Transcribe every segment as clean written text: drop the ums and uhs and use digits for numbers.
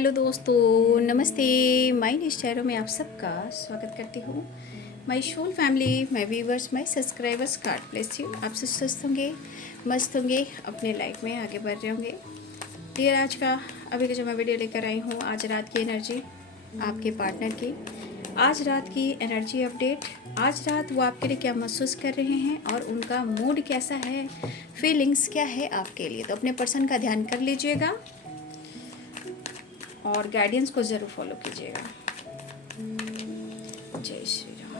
Hello दोस्तों, नमस्ते। My निश्चरों में आप सबका स्वागत करती हूँ। My whole family, my viewers, my subscribers, God bless you. आप सब स्वस्थ होंगे, मस्त होंगे, अपने लाइफ में आगे बढ़ रहे होंगे। डियर, आज का अभी का जो मैं वीडियो लेकर आई हूँ, आज रात की एनर्जी आपके पार्टनर की, आज रात की एनर्जी अपडेट। आज रात वो आपके लिए क्या महसूस कर रहे हैं और उनका मूड कैसा है, फीलिंग्स क्या है आपके लिए। तो अपने पर्सन का ध्यान कर लीजिएगा और गाइडेंस को ज़रूर फॉलो कीजिएगा। जय श्री राम।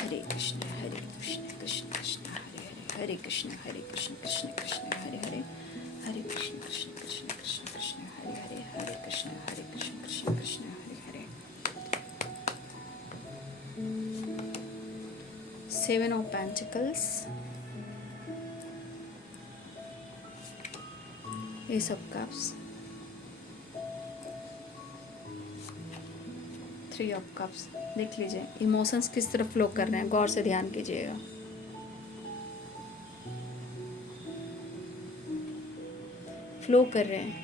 हरे कृष्ण कृष्ण कृष्ण हरे हरे, हरे कृष्ण कृष्ण कृष्ण हरे हरे, हरे कृष्ण कृष्ण कृष्ण हरे हरे, हरे Krishna Krishna Krishna Hare Hare. 7 of Pentacles, Ace of Cups, 3 of Cups। देख लीजिए इमोशंस किस तरफ फ्लो कर रहे हैं, गौर से ध्यान कीजिएगा। फ्लो कर रहे हैं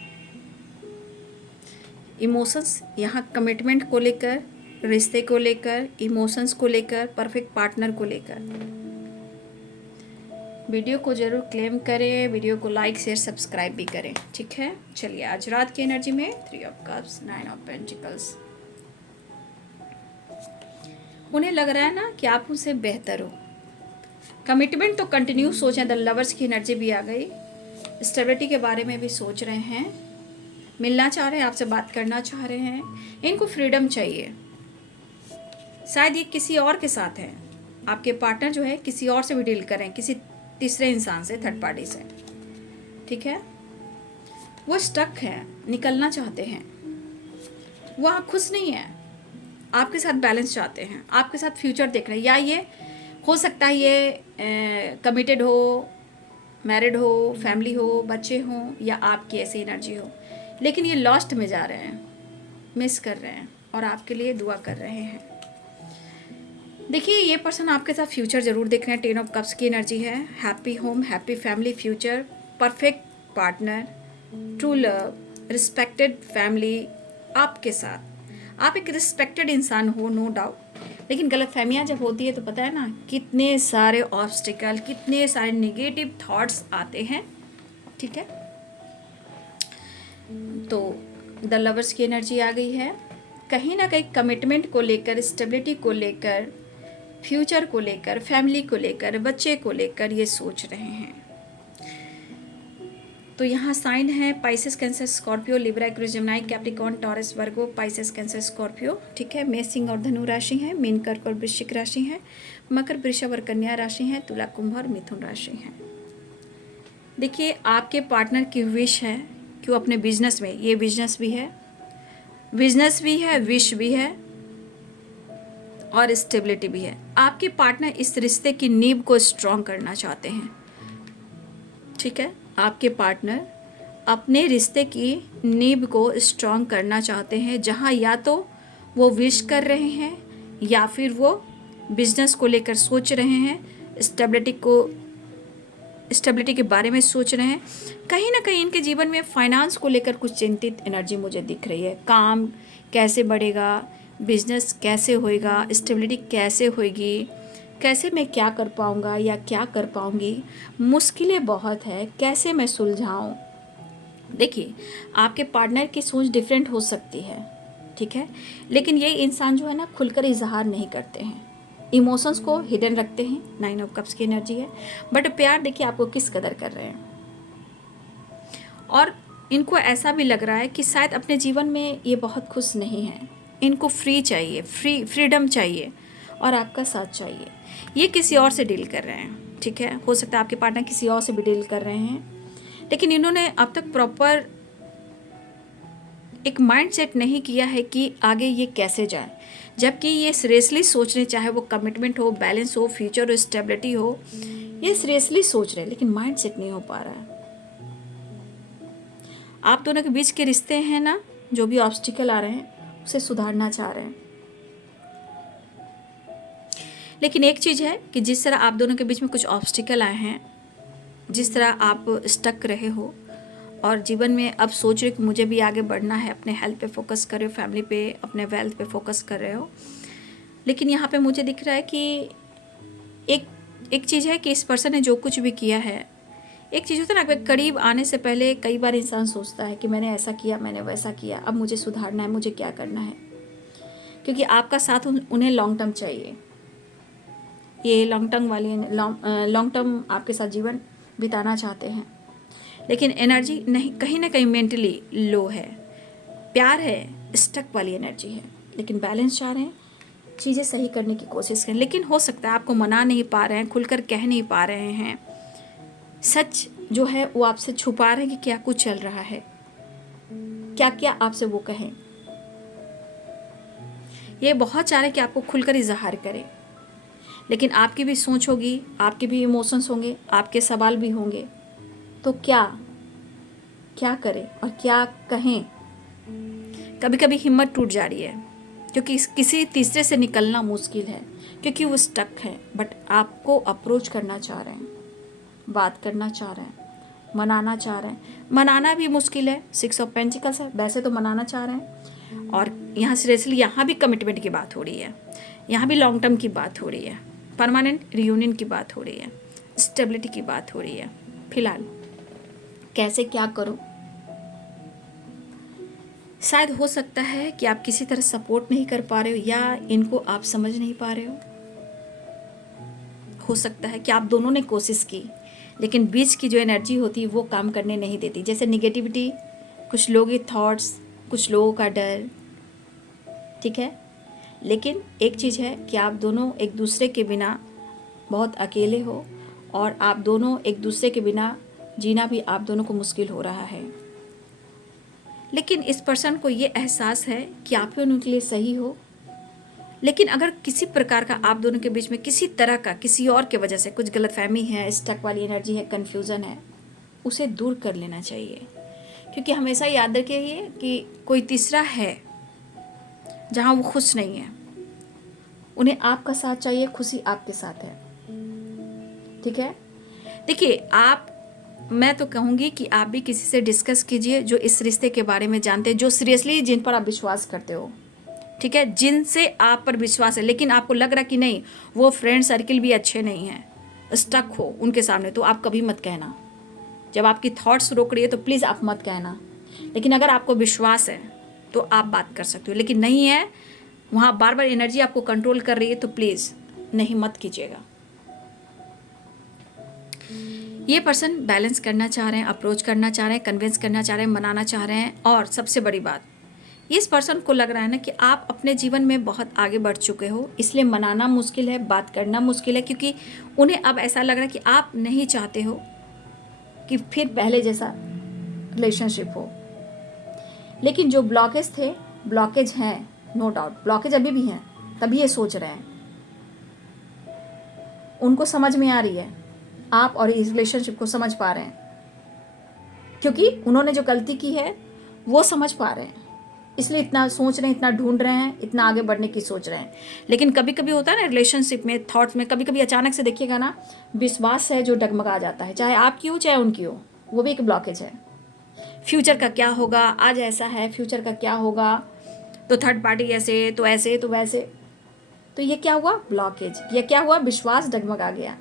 इमोशंस यहाँ, कमिटमेंट को लेकर, रिश्ते को लेकर, इमोशंस को लेकर, परफेक्ट पार्टनर को लेकर। वीडियो को जरूर क्लेम करें, वीडियो को लाइक शेयर सब्सक्राइब भी करें, ठीक है। चलिए आज रात की एनर्जी में 3 ऑफ कप्स, 9 ऑफ पेंटिकल्स। उन्हें लग रहा है ना कि आप उनसे बेहतर हो। कमिटमेंट तो कंटिन्यू सोचें, द लवर्स की एनर्जी भी आ गई। स्टेबिलिटी के बारे में भी सोच रहे हैं, मिलना चाह रहे हैं, आपसे बात करना चाह रहे हैं। इनको फ्रीडम चाहिए। शायद ये किसी और के साथ है, आपके पार्टनर जो है किसी और से भी डील करें, किसी तीसरे इंसान से, थर्ड पार्टी से, ठीक है। वो स्टक है, निकलना चाहते हैं, वो आप खुश नहीं है, आपके साथ बैलेंस चाहते हैं, आपके साथ फ्यूचर देख रहे हैं। या ये हो सकता है ये कमिटेड हो, मैरिड हो, फैमिली हो, बच्चे हों, या आपकी ऐसी एनर्जी हो, लेकिन ये लॉस्ट में जा रहे हैं, मिस कर रहे हैं और आपके लिए दुआ कर रहे हैं। देखिए ये पर्सन आपके साथ फ्यूचर ज़रूर देख रहे हैं। 10 ऑफ कप्स की एनर्जी है। Happy home, happy family, future, perfect partner, true love, respected family आपके साथ। आप एक रिस्पेक्टेड इंसान हो, नो डाउट, लेकिन गलतफहमियां जब होती है तो पता है ना कितने सारे ऑब्स्टिकल, कितने सारे नेगेटिव थॉट्स आते हैं, ठीक है। तो द लवर्स की एनर्जी आ गई है। कहीं ना कहीं कमिटमेंट को लेकर, स्टेबिलिटी को लेकर, फ्यूचर को लेकर, फैमिली को लेकर, बच्चे को लेकर ये सोच रहे हैं। तो यहाँ साइन है Pisces, Cancer, Scorpio, Libra, Aquarius, Gemini, Capricorn, Taurus, Virgo, Pisces, Cancer, Scorpio, ठीक है। मेष, सिंह और धनु राशि है। मीन, कर्क और वृश्चिक राशि है। मकर, वृषभ और कन्या राशि है। तुला, कुंभ और मिथुन राशि है। देखिए आपके पार्टनर की विश है कि वो अपने बिजनेस में, ये बिजनेस भी है, विश भी है और स्टेबिलिटी भी है। आपके पार्टनर इस रिश्ते की नींव को स्ट्रॉन्ग करना चाहते हैं, ठीक है। आपके पार्टनर अपने रिश्ते की नींव को स्ट्रॉन्ग करना चाहते हैं, जहां या तो वो विश कर रहे हैं या फिर वो बिजनेस को लेकर सोच रहे हैं, स्टेबिलिटी के बारे में सोच रहे हैं। कहीं ना कहीं इनके जीवन में फाइनेंस को लेकर कुछ चिंतित एनर्जी मुझे दिख रही है। काम कैसे बढ़ेगा, बिजनेस कैसे होएगा, स्टेबिलिटी कैसे होएगी, कैसे मैं क्या कर पाऊँगा या क्या कर पाऊँगी, मुश्किलें बहुत है, कैसे मैं सुलझाऊँ। देखिए आपके पार्टनर की सोच डिफरेंट हो सकती है, ठीक है, लेकिन ये इंसान जो है ना खुलकर इजहार नहीं करते हैं, इमोशंस को हिडन रखते हैं। 9 ऑफ कप्स की एनर्जी है। बट प्यार देखिए आपको किस कदर कर रहे हैं, और इनको ऐसा भी लग रहा है कि शायद अपने जीवन में ये बहुत खुश नहीं है। इनको फ्री चाहिए, फ्रीडम चाहिए और आपका साथ चाहिए। ये किसी और से डील कर रहे हैं, ठीक है। हो सकता है आपके पार्टनर किसी और से भी डील कर रहे हैं, लेकिन इन्होंने अब तक प्रॉपर एक माइंड सेट नहीं किया है कि आगे ये कैसे जाए। जबकि ये सीरियसली सोच रहे, चाहे वो कमिटमेंट हो, बैलेंस हो, फ्यूचर हो, स्टेबिलिटी हो, ये सीरियसली सोच रहे हैं, लेकिन माइंड सेट नहीं हो पा रहा है। आप दोनों के बीच के रिश्ते हैं ना, जो भी ऑब्स्टिकल आ रहे हैं उसे सुधारना चाह रहे हैं। लेकिन एक चीज़ है कि जिस तरह आप दोनों के बीच में कुछ ऑब्स्टिकल आए हैं, जिस तरह आप स्टक रहे हो, और जीवन में अब सोच रहे हो कि मुझे भी आगे बढ़ना है, अपने हेल्थ पे फोकस कर रहे हो, फैमिली पे, अपने वेल्थ पे फोकस कर रहे हो। लेकिन यहाँ पे मुझे दिख रहा है कि एक चीज़ है कि इस पर्सन ने जो कुछ भी किया है, एक चीज़ होता है ना, करीब आने से पहले कई बार इंसान सोचता है कि मैंने ऐसा किया, मैंने वैसा किया, अब मुझे सुधारना है, मुझे क्या करना है, क्योंकि आपका साथ उन्हें लॉन्ग टर्म चाहिए। ये लॉन्ग टर्म आपके साथ जीवन बिताना चाहते हैं, लेकिन एनर्जी नहीं, कहीं ना कहीं मेंटली लो है। प्यार है, स्टक वाली एनर्जी है, लेकिन बैलेंस चाह रहे हैं, चीज़ें सही करने की कोशिश करें। लेकिन हो सकता है आपको मना नहीं पा रहे हैं, खुलकर कह नहीं पा रहे हैं, सच जो है वो आपसे छुपा रहे हैं कि क्या कुछ चल रहा है, क्या क्या आपसे वो कहें। ये बहुत चाह रहे हैं कि आपको खुलकर इजहार करें, लेकिन आपकी भी सोच होगी, आपके भी इमोशंस होंगे, आपके सवाल भी होंगे, तो क्या करें और क्या कहें। कभी कभी हिम्मत टूट जा रही है, क्योंकि किसी तीसरे से निकलना मुश्किल है, क्योंकि वो स्टक है, बट आपको अप्रोच करना चाह रहे हैं, बात करना चाह रहे हैं, मनाना चाह रहे हैं। मनाना भी मुश्किल है, 6 ऑफ पेंटिकल्स है, वैसे तो मनाना चाह रहे हैं। और यहाँ सीरियसली यहाँ भी कमिटमेंट की बात हो रही है, यहाँ भी लॉन्ग टर्म की बात हो रही है, परमानेंट रियूनियन की बात हो रही है, स्टेबिलिटी की बात हो रही है। फिलहाल कैसे क्या करो, शायद हो सकता है कि आप किसी तरह सपोर्ट नहीं कर पा रहे हो, या इनको आप समझ नहीं पा रहे हो सकता है कि आप दोनों ने कोशिश की, लेकिन बीच की जो एनर्जी होती है वो काम करने नहीं देती। जैसे निगेटिविटी, कुछ लोगों के थॉट्स, कुछ लोगों का डर, ठीक है। लेकिन एक चीज़ है कि आप दोनों एक दूसरे के बिना बहुत अकेले हो, और आप दोनों एक दूसरे के बिना जीना भी आप दोनों को मुश्किल हो रहा है। लेकिन इस पर्सन को ये एहसास है कि आप ही उनके लिए सही हो। लेकिन अगर किसी प्रकार का आप दोनों के बीच में किसी तरह का, किसी और के वजह से कुछ गलतफहमी है, स्टक वाली एनर्जी है, कन्फ्यूज़न है, उसे दूर कर लेना चाहिए। क्योंकि हमेशा याद रखिए कि कोई तीसरा है जहाँ वो खुश नहीं है, उन्हें आपका साथ चाहिए, खुशी आपके साथ है, ठीक है। देखिए, मैं तो कहूँगी कि आप भी किसी से डिस्कस कीजिए जो इस रिश्ते के बारे में जानते हैं, जो सीरियसली जिन पर आप विश्वास करते हो, ठीक है, जिनसे आप पर विश्वास है। लेकिन आपको लग रहा कि नहीं, वो फ्रेंड सर्किल भी अच्छे नहीं हैं, स्टक हो उनके सामने, तो आप कभी मत कहना। जब आपकी थॉट्स रोक रही है तो प्लीज़ आप मत कहना। लेकिन अगर आपको विश्वास है तो आप बात कर सकते हो, लेकिन नहीं है, वहाँ बार बार एनर्जी आपको कंट्रोल कर रही है, तो प्लीज़ नहीं, मत कीजिएगा। ये पर्सन बैलेंस करना चाह रहे हैं, अप्रोच करना चाह रहे हैं, कन्विंस करना चाह रहे हैं, मनाना चाह रहे हैं। और सबसे बड़ी बात, इस पर्सन को लग रहा है ना कि आप अपने जीवन में बहुत आगे बढ़ चुके हो, इसलिए मनाना मुश्किल है, बात करना मुश्किल है, क्योंकि उन्हें अब ऐसा लग रहा है कि आप नहीं चाहते हो कि फिर पहले जैसा रिलेशनशिप हो। लेकिन जो ब्लॉकेज हैं, नो डाउट ब्लॉकेज अभी भी हैं, तभी ये सोच रहे हैं। उनको समझ में आ रही है, आप और इस रिलेशनशिप को समझ पा रहे हैं, क्योंकि उन्होंने जो गलती की है वो समझ पा रहे हैं, इसलिए इतना सोच रहे हैं, इतना ढूंढ रहे हैं, इतना आगे बढ़ने की सोच रहे हैं। लेकिन कभी कभी होता है ना रिलेशनशिप में, थॉट्स में, कभी कभी अचानक से देखिएगा ना, विश्वास है जो डगमगा जाता है, चाहे आपकी हो चाहे उनकी हो, वो भी एक ब्लॉकेज है। फ्यूचर का क्या होगा, आज ऐसा है, फ्यूचर का क्या होगा, तो थर्ड पार्टी ऐसे तो ऐसे तो वैसे, तो ये क्या हुआ, ब्लॉकेज। ये क्या हुआ, विश्वास डगमगा गया।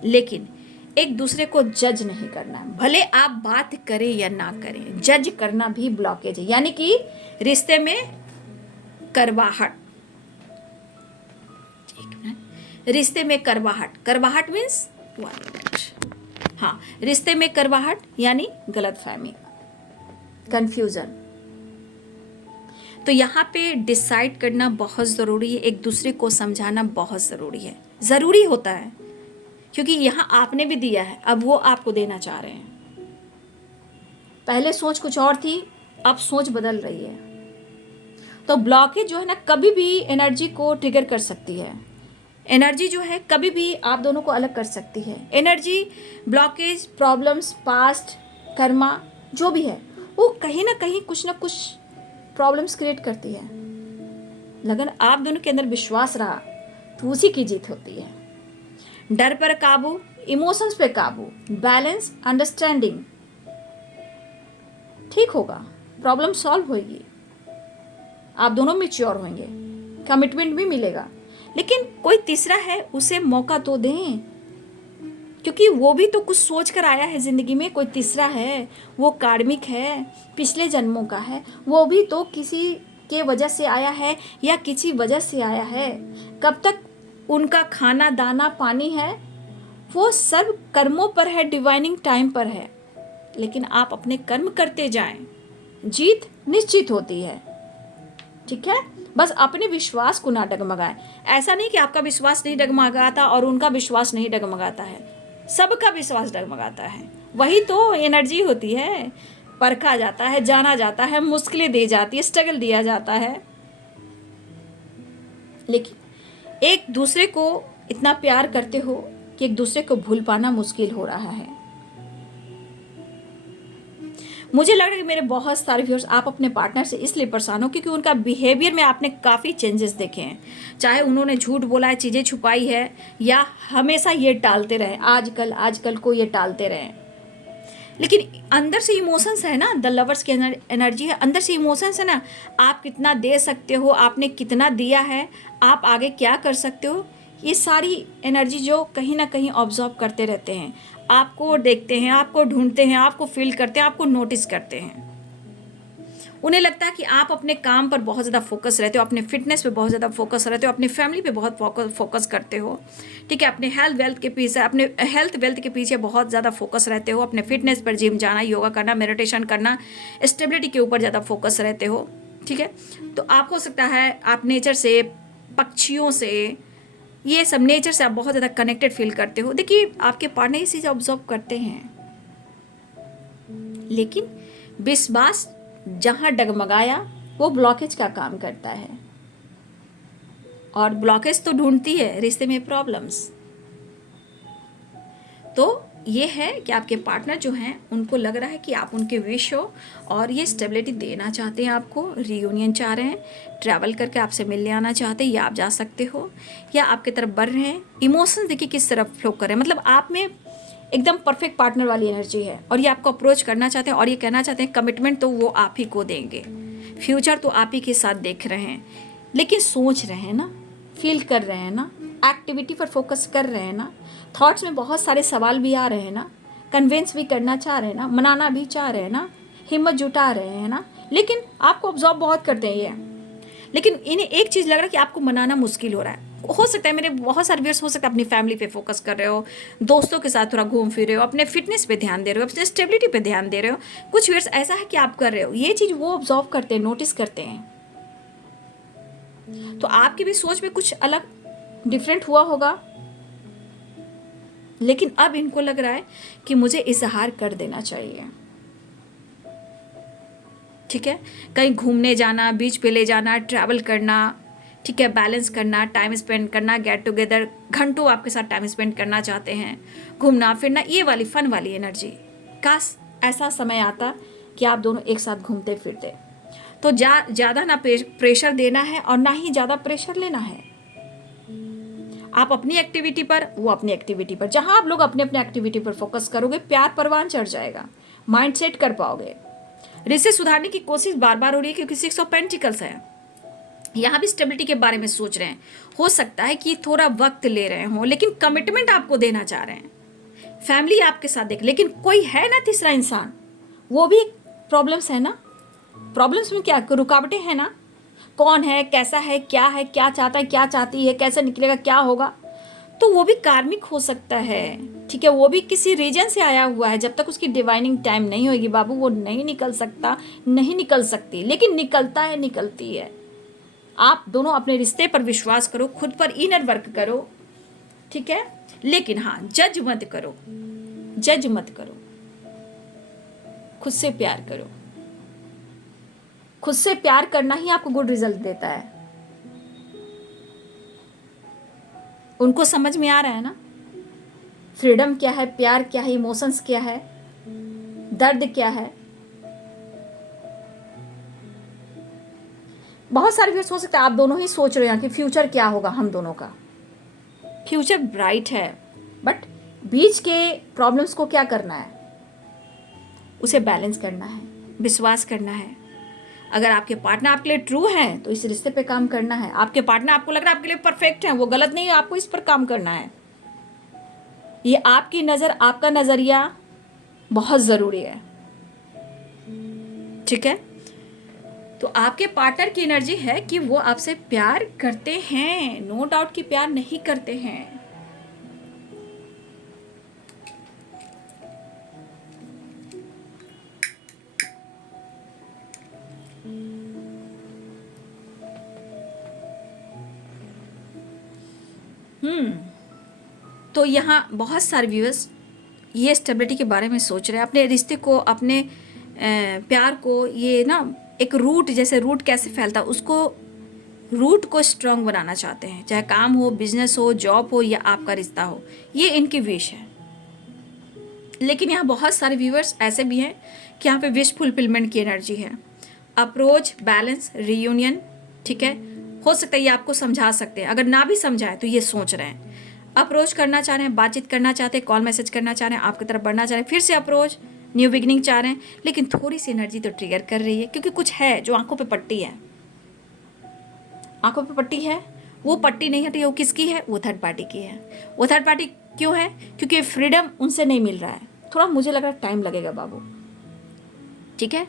लेकिन एक दूसरे को जज नहीं करना, भले आप बात करें या ना करें, जज करना भी ब्लॉकेज है, यानी कि रिश्ते में करवाहट। एक मिनट, रिश्ते में करवाहट मीन्स 1 मिनट, हाँ, रिश्ते में करवाहट यानी गलतफहमी, कंफ्यूजन। तो यहाँ पे डिसाइड करना बहुत ज़रूरी है, एक दूसरे को समझाना बहुत ज़रूरी होता है, क्योंकि यहाँ आपने भी दिया है, अब वो आपको देना चाह रहे हैं। पहले सोच कुछ और थी, अब सोच बदल रही है। तो ब्लॉकेज जो है ना, कभी भी एनर्जी को ट्रिगर कर सकती है, एनर्जी जो है कभी भी आप दोनों को अलग कर सकती है। Energy, blockage, problems, past, Karma जो भी है, वो कहीं ना कहीं कुछ ना कुछ प्रॉब्लम्स क्रिएट करती है। लेकिन आप दोनों के अंदर विश्वास रहा तो उसी की जीत होती है। डर पर काबू इमोशंस पे काबू, बैलेंस, अंडरस्टैंडिंग, ठीक होगा, प्रॉब्लम सॉल्व होगी, आप दोनों मैच्योर होंगे, कमिटमेंट भी मिलेगा। लेकिन कोई तीसरा है, उसे मौका तो दें, क्योंकि वो भी तो कुछ सोच कर आया है ज़िंदगी में। कोई तीसरा है, वो कार्मिक है, पिछले जन्मों का है, वो भी तो किसी के वजह से आया है या किसी वजह से आया है। कब तक उनका खाना दाना पानी है, वो सब कर्मों पर है, डिवाइनिंग टाइम पर है। लेकिन आप अपने कर्म करते जाएं, जीत निश्चित होती है, ठीक है। बस अपने विश्वास को ना डगमगाएं। ऐसा नहीं कि आपका विश्वास नहीं डगमगाता और उनका विश्वास नहीं डगमगाता है, सबका विश्वास डगमगाता है। वही तो एनर्जी होती है, परखा जाता है, जाना जाता है, मुश्किलें दी जाती है, स्ट्रगल दिया जाता है। लेकिन एक दूसरे को इतना प्यार करते हो कि एक दूसरे को भूल पाना मुश्किल हो रहा है। मुझे लग रहा है कि मेरे बहुत सारे व्यूअर्स, आप अपने पार्टनर से इसलिए परेशान हो क्योंकि उनका बिहेवियर में आपने काफ़ी चेंजेस देखे हैं। चाहे उन्होंने झूठ बोला है, चीज़ें छुपाई है, या हमेशा ये टालते रहे, आजकल को ये टालते रहे। लेकिन अंदर से इमोशंस है ना, द लवर्स की एनर्जी है, अंदर से इमोशंस है ना। आप कितना दे सकते हो, आपने कितना दिया है, आप आगे क्या कर सकते हो, ये सारी एनर्जी जो कहीं ना कहीं ऑब्जर्व करते रहते हैं, आपको देखते हैं, आपको ढूंढते हैं, आपको फील करते हैं, आपको नोटिस करते हैं। उन्हें लगता है कि आप अपने काम पर बहुत ज़्यादा फोकस रहते हो, अपने फिटनेस पे बहुत ज़्यादा फोकस रहते हो, अपने फैमिली पे बहुत फोकस करते हो, ठीक है। अपने हेल्थ वेल्थ के पीछे बहुत ज़्यादा फोकस रहते हो, अपने फिटनेस पर जिम जाना, योगा करना, मेडिटेशन करना, स्टेबिलिटी के ऊपर ज़्यादा फोकस रहते हो, ठीक है। तो आप हो सकता है आप नेचर से, पक्षियों से, ये सब नेचर से आप बहुत ज़्यादा कनेक्टेड फील करते हो। देखिए आपके पार्टनर ये चीज़ ऑब्जर्व करते हैं, लेकिन विश्वास जहाँ डगमगाया वो ब्लॉकेज का काम करता है, और ब्लॉकेज तो ढूंढती है रिश्ते में प्रॉब्लम्स। तो ये है कि आपके पार्टनर जो हैं उनको लग रहा है कि आप उनके विश हो और ये स्टेबिलिटी देना चाहते हैं, आपको रियूनियन चाह रहे हैं, ट्रैवल करके आपसे मिलने आना चाहते हैं, या आप जा सकते हो, या आपकी तरफ बढ़ रहे हैं। इमोशंस देखिए किस तरफ फ्लो कर रहे हैं, मतलब आप में एकदम परफेक्ट पार्टनर वाली एनर्जी है, और ये आपको अप्रोच करना चाहते हैं, और ये कहना चाहते हैं कमिटमेंट तो वो आप ही को देंगे, फ्यूचर तो आप ही के साथ देख रहे हैं। लेकिन सोच रहे हैं ना, फील कर रहे हैं ना, एक्टिविटी पर फोकस कर रहे हैं ना, थॉट्स में बहुत सारे सवाल भी आ रहे हैं ना, कन्विंस भी करना चाह रहे हैं ना, मनाना भी चाह रहे हैं ना, हिम्मत जुटा रहे हैं ना। लेकिन आपको ऑब्जर्व बहुत करते हैं ये, लेकिन इन्हें एक चीज़ लग रहा है कि आपको मनाना मुश्किल हो रहा है। हो सकता है मेरे बहुत सारे व्यूअर्स, हो सकता है अपनी फैमिली पे फोकस कर रहे हो, दोस्तों के साथ थोड़ा घूम फिर रहे हो, अपने फिटनेस पे ध्यान दे रहे हो, अपने स्टेबिलिटी पे ध्यान दे रहे हो। कुछ व्यूअर्स ऐसा है कि आप कर रहे हो ये चीज़, वो ऑब्जर्व करते हैं, नोटिस करते हैं। तो आपकी भी सोच में कुछ अलग डिफरेंट हुआ होगा, लेकिन अब इनको लग रहा है कि मुझे इजहार कर देना चाहिए, ठीक है। कहीं घूमने जाना, बीच पे ले जाना, ट्रैवल करना, ठीक है, बैलेंस करना, टाइम स्पेंड करना, गेट टुगेदर, घंटों आपके साथ टाइम स्पेंड करना चाहते हैं, घूमना फिरना, ये वाली फन वाली एनर्जी। काश ऐसा समय आता कि आप दोनों एक साथ घूमते फिरते। तो ज़्यादा ना प्रेशर देना है और ना ही ज़्यादा प्रेशर लेना है। आप अपनी एक्टिविटी पर, वो अपनी एक्टिविटी पर, जहां आप लोग अपने अपने एक्टिविटी पर फोकस करोगे, प्यार परवान चढ़ जाएगा, माइंड सेट कर पाओगे। रिश्ते सुधारने की कोशिश बार बार हो रही है क्योंकि 6 ऑफ पेंटिकल्स है। यहाँ भी स्टेबिलिटी के बारे में सोच रहे हैं, हो सकता है कि थोड़ा वक्त ले रहे हो, लेकिन कमिटमेंट आपको देना चाह रहे हैं, फैमिली आपके साथ देख। लेकिन कोई है ना तीसरा इंसान, वो भी प्रॉब्लम्स है ना। प्रॉब्लम्स में क्या रुकावटें हैं ना, कौन है, कैसा है, क्या चाहता है, क्या चाहती है, कैसे निकलेगा, क्या होगा। तो वो भी कार्मिक हो सकता है, ठीक है, वो भी किसी रीजन से आया हुआ है। जब तक उसकी डिवाइनिंग टाइम नहीं होगी बाबू, वो नहीं निकल सकता, नहीं निकल सकती। लेकिन निकलता है, निकलती है। आप दोनों अपने रिश्ते पर विश्वास करो, खुद पर इनर वर्क करो, ठीक है। लेकिन हाँ, जज मत करो, जज मत करो, खुद से प्यार करो। खुद से प्यार करना ही आपको गुड रिजल्ट देता है। उनको समझ में आ रहा है ना, फ्रीडम क्या है, प्यार क्या है, इमोशंस क्या है, दर्द क्या है। बहुत सारे व्यूअर्स हो सकता है आप दोनों ही सोच रहे हैं कि फ्यूचर क्या होगा हम दोनों का। फ्यूचर ब्राइट है, बट बीच के प्रॉब्लम्स को क्या करना है, उसे बैलेंस करना है, विश्वास करना है। अगर आपके पार्टनर आपके लिए ट्रू है तो इस रिश्ते पे काम करना है। आपके पार्टनर आपको लग रहा है आपके लिए परफेक्ट है, वो गलत नहीं है, आपको इस पर काम करना है। ये आपकी नज़र, आपका नज़रिया बहुत ज़रूरी है, ठीक है। तो आपके पार्टनर की एनर्जी है कि वो आपसे प्यार करते हैं, नो डाउट कि प्यार नहीं करते हैं। तो यहाँ बहुत सारे व्यूअर्स ये स्टेबिलिटी के बारे में सोच रहे हैं, अपने रिश्ते को, अपने प्यार को, ये ना एक रूट, जैसे रूट कैसे फैलता है उसको, रूट को स्ट्रांग बनाना चाहते हैं, चाहे काम हो, बिजनेस हो, जॉब हो या आपका रिश्ता हो, ये इनकी विश है। लेकिन यहाँ बहुत सारे व्यूअर्स ऐसे भी हैं कि यहाँ पे विश फुलफिलमेंट की एनर्जी है, अप्रोच, बैलेंस, रीयूनियन, ठीक है। हो सकता है ये आपको समझा सकते हैं, अगर ना भी समझाए तो ये सोच रहे हैं, अप्रोच करना चाह रहे हैं, बातचीत करना चाहते हैं, कॉल मैसेज करना चाह रहे हैं, आपकी तरफ बढ़ना चाह रहे हैं, फिर से अप्रोच, न्यू बिगनिंग चाह रहे हैं। लेकिन थोड़ी सी एनर्जी तो ट्रिगर कर रही है, क्योंकि कुछ है जो आंखों पे पट्टी है, आंखों पे पट्टी है, वो पट्टी नहीं हटी, वो किसकी है, वो थर्ड पार्टी की है। वो थर्ड पार्टी क्यों है, क्योंकि फ्रीडम उनसे नहीं मिल रहा है, थोड़ा मुझे लग रहा है टाइम लगेगा बाबू, ठीक है।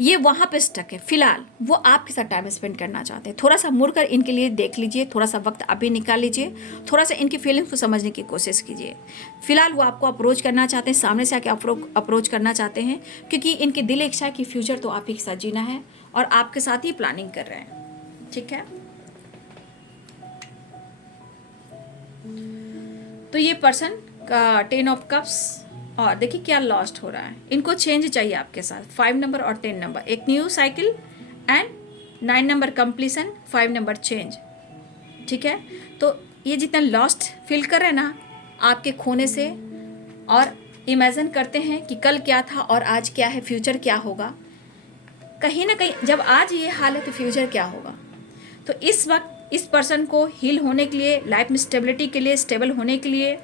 ये वहाँ पे स्टक है, फिलहाल वो आपके साथ टाइम स्पेंड करना चाहते हैं। थोड़ा सा मुड़कर इनके लिए देख लीजिए, थोड़ा सा वक्त अभी निकाल लीजिए, थोड़ा सा इनकी फीलिंग्स को समझने की कोशिश कीजिए। फिलहाल वो आपको अप्रोच करना चाहते हैं, सामने से आके अप्रोच करना चाहते हैं, क्योंकि इनकी दिल इच्छा है कि फ्यूचर तो आप ही के साथ जीना है और आपके साथ ही प्लानिंग कर रहे हैं, ठीक है। तो ये पर्सन का 10 ऑफ कप्स, और देखिए क्या लॉस्ट हो रहा है, इनको चेंज चाहिए आपके साथ। 5 नंबर और 10 नंबर, एक new cycle, and 9 number completion, 5 number change, ठीक है। तो ये जितना लॉस्ट फील कर रहे हैं ना आपके खोने से, और इमेजिन करते हैं कि कल क्या था और आज क्या है, फ्यूचर क्या होगा। कहीं ना कहीं जब आज ये हाल है तो फ्यूचर क्या होगा। तो इस वक्त इस पर्सन को हील होने के लिए, लाइफ में स्टेबिलिटी के लिए, स्टेबल होने के लिए,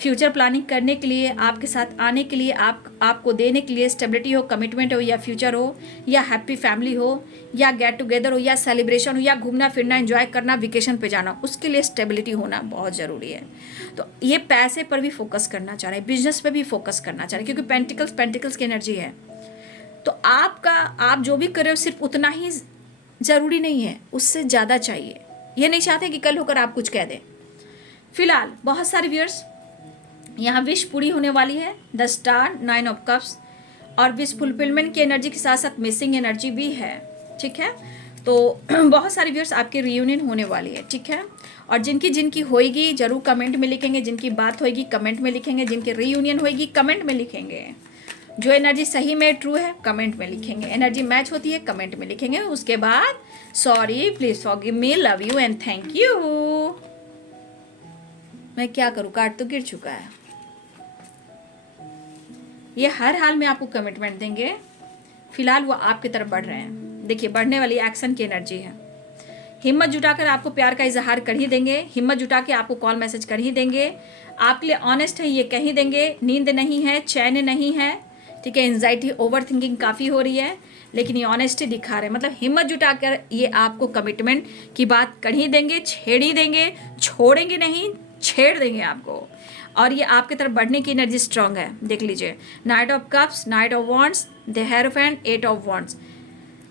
फ्यूचर प्लानिंग करने के लिए, आपके साथ आने के लिए, आपको देने के लिए, स्टेबिलिटी हो, कमिटमेंट हो, या फ्यूचर हो, या हैप्पी फैमिली हो, या गेट टुगेदर हो, या सेलिब्रेशन हो, या घूमना फिरना, एंजॉय करना, वेकेशन पे जाना, उसके लिए स्टेबिलिटी होना बहुत ज़रूरी है। तो ये पैसे पर भी फोकस करना चाह रहे हैं, बिजनेस पर भी फोकस करना चाह रहे हैं, क्योंकि पेंटिकल्स की एनर्जी है। तो आप जो भी कर रहे हो सिर्फ उतना ही ज़रूरी नहीं है, उससे ज़्यादा चाहिए। ये नहीं चाहते कि कल होकर आप कुछ कह दें। फिलहाल बहुत सारे व्यूअर्स यहाँ विश पूरी होने वाली है, द स्टार, 9 ऑफ कप्स, और विश फुलफिलमेंट की एनर्जी के साथ साथ मिसिंग एनर्जी भी है, ठीक है। तो बहुत सारे व्यूअर्स आपकी रियूनियन होने वाली है, ठीक है। और जिनकी होएगी जरूर कमेंट में लिखेंगे, जिनकी बात होएगी कमेंट में लिखेंगे, जिनकी रियूनियन होएगी कमेंट में लिखेंगे। जो एनर्जी सही में ट्रू है कमेंट में लिखेंगे, एनर्जी मैच होती है कमेंट में लिखेंगे। उसके बाद sorry, please forgive me, love you and thank you. मैं क्या करूँ, कार्ड तो गिर चुका है। ये हर हाल में आपको कमिटमेंट देंगे। फिलहाल वो आपकी तरफ बढ़ रहे हैं, देखिए बढ़ने वाली एक्शन की एनर्जी है। हिम्मत जुटाकर आपको प्यार का इजहार कर ही देंगे, हिम्मत जुटा के आपको कॉल मैसेज कर ही देंगे, आपके लिए ऑनेस्ट है ये कह ही देंगे। नींद नहीं है, चैन नहीं है, ठीक है। एंजाइटी, ओवर थिंकिंग काफ़ी हो रही है, लेकिन ये ऑनेस्टी दिखा रहे हैं, मतलब हिम्मत जुटाकर ये आपको कमिटमेंट की बात कर ही देंगे, छेड़ ही देंगे, छोड़ेंगे नहीं, छेड़ देंगे आपको। और ये आपकी तरफ बढ़ने की एनर्जी स्ट्रांग है, देख लीजिए। Night of cups, night of wands, the hierophant, 8 of wands.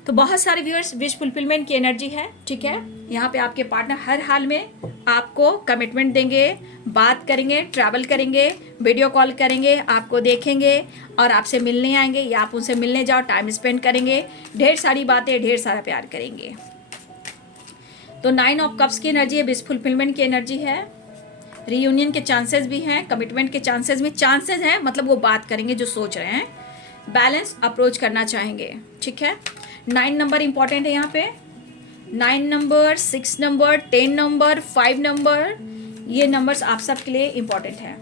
तो बहुत सारे व्यूअर्स विश फुलफिलमेंट की एनर्जी है, ठीक है। यहाँ पे आपके पार्टनर हर हाल में आपको कमिटमेंट देंगे, बात करेंगे, ट्रैवल करेंगे, वीडियो कॉल करेंगे, आपको देखेंगे और आपसे मिलने आएंगे, या आप उनसे मिलने जाओ, टाइम स्पेंड करेंगे, ढेर सारी बातें, ढेर सारा प्यार करेंगे। तो 9 ऑफ कप्स की एनर्जी है, विश फुलफिलमेंट की एनर्जी है, रीयूनियन के चांसेस भी हैं, कमिटमेंट के चांसेस में चांसेस हैं, मतलब वो बात करेंगे जो सोच रहे हैं, बैलेंस अप्रोच करना चाहेंगे, ठीक है। 9 नंबर इंपॉर्टेंट है यहाँ पे, 9 नंबर, 6 नंबर, 10 नंबर, 5 नंबर, ये नंबर्स आप सब के लिए इंपॉर्टेंट है।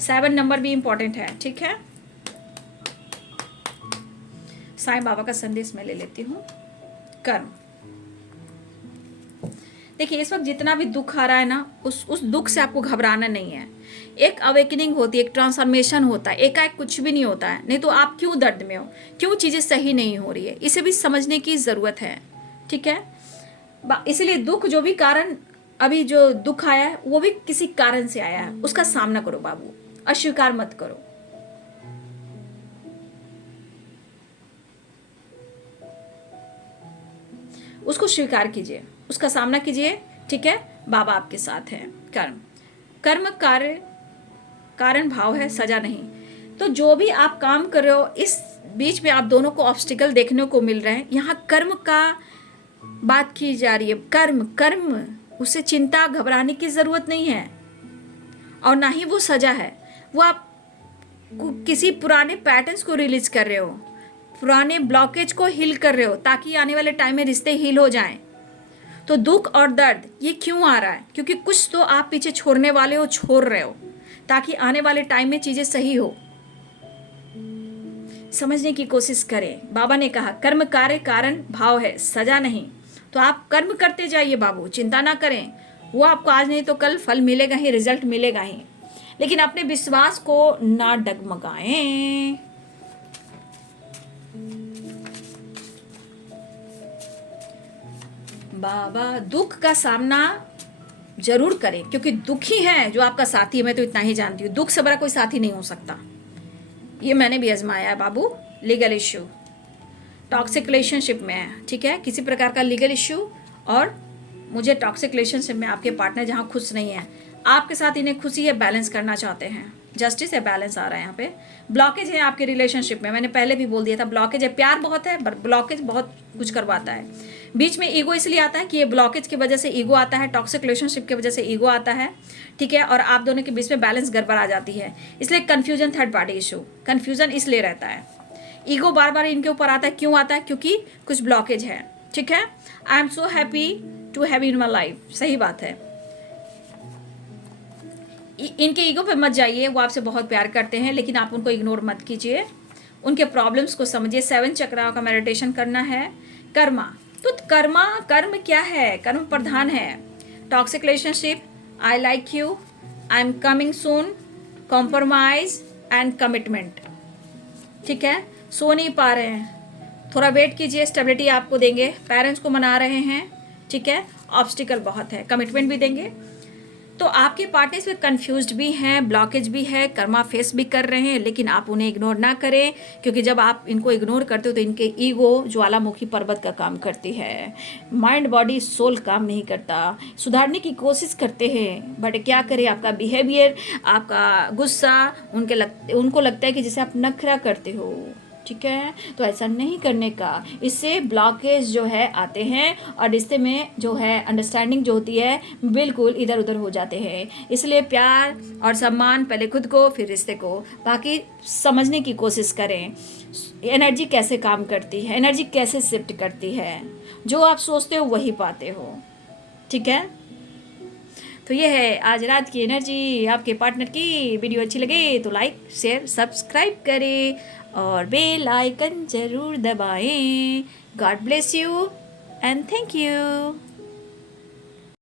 7 नंबर भी इंपॉर्टेंट है, ठीक है। साईं बाबा का संदेश मैं ले लेती हूँ। कर्म, देखिए इस वक्त जितना भी दुख आ रहा है ना, उस दुख से आपको घबराना नहीं है। एक अवेकनिंग होती है, एक ट्रांसफॉर्मेशन होता है, एकाएक कुछ भी नहीं होता है। नहीं तो आप क्यों दर्द में हो, क्यों चीज़ें सही नहीं हो रही है, इसे भी समझने की ज़रूरत है। ठीक है, इसलिए दुख जो भी कारण, अभी जो दुख आया है वो भी किसी कारण से आया है, उसका सामना करो बाबू, अस्वीकार मत करो। उसको स्वीकार कीजिए, उसका सामना कीजिए। ठीक है, बाबा आपके साथ हैं। कर्म कर्म कार्य कारण भाव है, सजा नहीं। तो जो भी आप काम कर रहे हो, इस बीच में आप दोनों को ऑब्स्टिकल देखने को मिल रहे हैं। यहाँ कर्म का बात की जा रही है। कर्म कर्म उसे चिंता घबराने की जरूरत नहीं है, और ना ही वो सजा है। वो आप किसी पुराने पैटर्न्स को रिलीज कर रहे हो, पुराने ब्लॉकेज को हील कर रहे हो, ताकि आने वाले टाइम में रिश्ते हील हो जाएं। तो दुख और दर्द ये क्यों आ रहा है? क्योंकि कुछ तो आप पीछे छोड़ने वाले हो, छोड़ रहे हो, ताकि आने वाले टाइम में चीजें सही हो। समझने की कोशिश करें। बाबा ने कहा कर्म कार्य कारण भाव है, सजा नहीं। तो आप कर्म करते जाइए बाबू, चिंता ना करें। वो आपको आज नहीं तो कल फल मिलेगा ही, रिजल्ट मिलेगा ही। लेकिन अपने विश्वास को ना डगमगाएं। बाबा दुख का सामना जरूर करें, क्योंकि दुखी है जो आपका साथी है। मैं तो इतना ही जानती हूँ, दुख से बड़ा कोई साथी नहीं हो सकता। ये मैंने भी आजमाया है बाबू। लीगल इश्यू, टॉक्सिक रिलेशनशिप में है, ठीक है, किसी प्रकार का लीगल इश्यू, और मुझे टॉक्सिक रिलेशनशिप में आपके पार्टनर जहाँ खुश नहीं है, आपके साथ इन्हें खुशी है, बैलेंस करना चाहते हैं, जस्टिस है, बैलेंस आ रहा है यहाँ पे। ब्लॉकेज है आपके रिलेशनशिप में, मैंने पहले भी बोल दिया था, ब्लॉकेज है। प्यार बहुत है, ब्लॉकेज बहुत कुछ करवाता है। बीच में ईगो इसलिए आता है कि ये ब्लॉकेज की वजह से ईगो आता है, टॉक्सिक रिलेशनशिप की वजह से ईगो आता है। ठीक है, और आप दोनों के बीच में बैलेंस गड़बड़ आ जाती है, इसलिए confusion, third party issue, confusion इसलिए रहता है। ईगो बार बार इनके ऊपर आता है, क्यों आता है? क्योंकि कुछ ब्लॉकेज है। ठीक है, I am so happy to have in my life, सही बात है। इनके ईगो पे मत जाइए, वो आपसे बहुत प्यार करते हैं, लेकिन आप उनको इग्नोर मत कीजिए, उनके प्रॉब्लम्स को समझिए। 7 चक्राओं का मेडिटेशन करना है। कर्मा, तो कर्म क्या है? कर्म प्रधान है। Toxic relationship, I like you, I am coming soon, compromise and commitment. ठीक है, सो नहीं पा रहे हैं, थोड़ा वेट कीजिए, स्टेबिलिटी आपको देंगे, पेरेंट्स को मना रहे हैं। ठीक है, ऑब्स्टिकल बहुत है, कमिटमेंट भी देंगे। तो आपके पार्टनर्स में कंफ्यूज्ड भी हैं, ब्लॉकेज भी है, कर्मा फेस भी कर रहे हैं, लेकिन आप उन्हें इग्नोर ना करें, क्योंकि जब आप इनको इग्नोर करते हो तो इनके ईगो ज्वालामुखी पर्वत का काम करती है। माइंड बॉडी सोल काम नहीं करता, सुधारने की कोशिश करते हैं, बट क्या करें, आपका बिहेवियर, आपका गुस्सा उनको लगता है कि जैसे आप नखरा करते हो। ठीक है, तो ऐसा नहीं करने का, इससे ब्लॉकेज जो है आते हैं, और रिश्ते में जो है अंडरस्टैंडिंग जो होती है बिल्कुल इधर उधर हो जाते हैं। इसलिए प्यार और सम्मान, पहले खुद को फिर रिश्ते को, बाकी समझने की कोशिश करें। एनर्जी कैसे काम करती है, एनर्जी कैसे शिफ्ट करती है, जो आप सोचते हो वही पाते हो। ठीक है, तो ये है आज रात की एनर्जी आपके पार्टनर की। वीडियो अच्छी लगे तो लाइक शेयर सब्सक्राइब करें, और बेल आइकन जरूर दबाएं। God bless you and thank you.